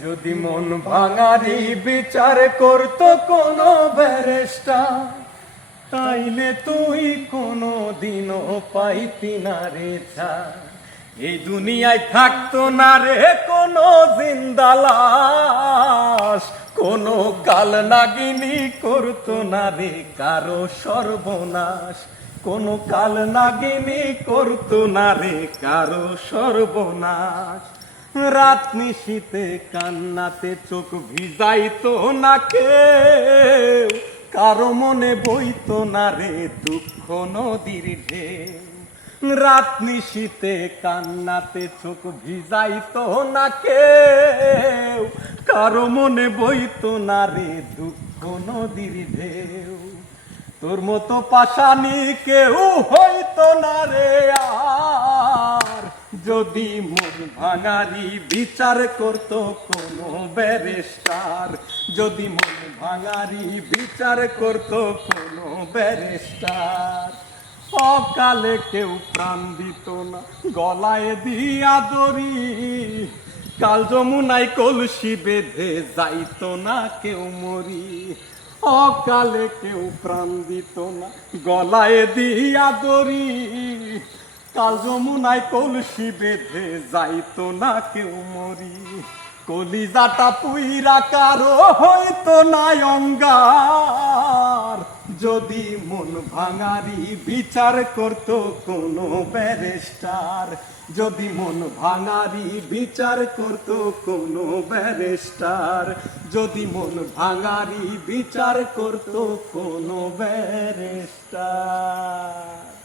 যদি মন ভাঙারি বিচার করত কোনো ব্যারেস্টা তাইলে তুই কোনো দিনও পাইতি না রে ছাড় এই দুনিয়ায় থাকতো না রে কোনো জিন্দালাস কোনো কাল নাগিনী করতো না রে কারও সর্বনাশ, কোনো কাল নাগিনী করতো না রে কারও সর্বনাশ। রাত নিশীতে কান্নাতে চোখ ভিজাইতো না কেউ। কারও মনে বইতো না রে দুঃখ নদীর ঢেউ। রাত নিশীতে কান্নাতে চোখ ভিজাইতো না কেউ। কারও মনে বইতো না রে দুঃখ নদীর ঢেউ। তোর মতো পাশানি কেউ হইতো না রে আর। যদি মন ভাঙারি বিচার করত কোন ব্যারিস্টার, যদি মন ভাঙারি বিচার করত কোন ব্যারিস্টার, অকালে কেউ প্রাণ দিত না, গলায় দিয়া দড়ি। কাল যমুনায় কলসি বেঁধে যাইত না কেউ মরি, অকালে কেউ প্রাণ দিত না, গলায় দিয়া দড়ি। কাল যমুনায় কলসি বেঁধে যাইতো না কেউ মরি। কলিজাটা পুইরা কারও হইতো না অঙ্গার। যদি মন ভাঙারি বিচার করত কোনো ব্যারিস্টার। যদি মন ভাঙারি বিচার করত কোনো ব্যারিস্টার। যদি মন ভাঙারি বিচার করত কোনো ব্যারিস্টার।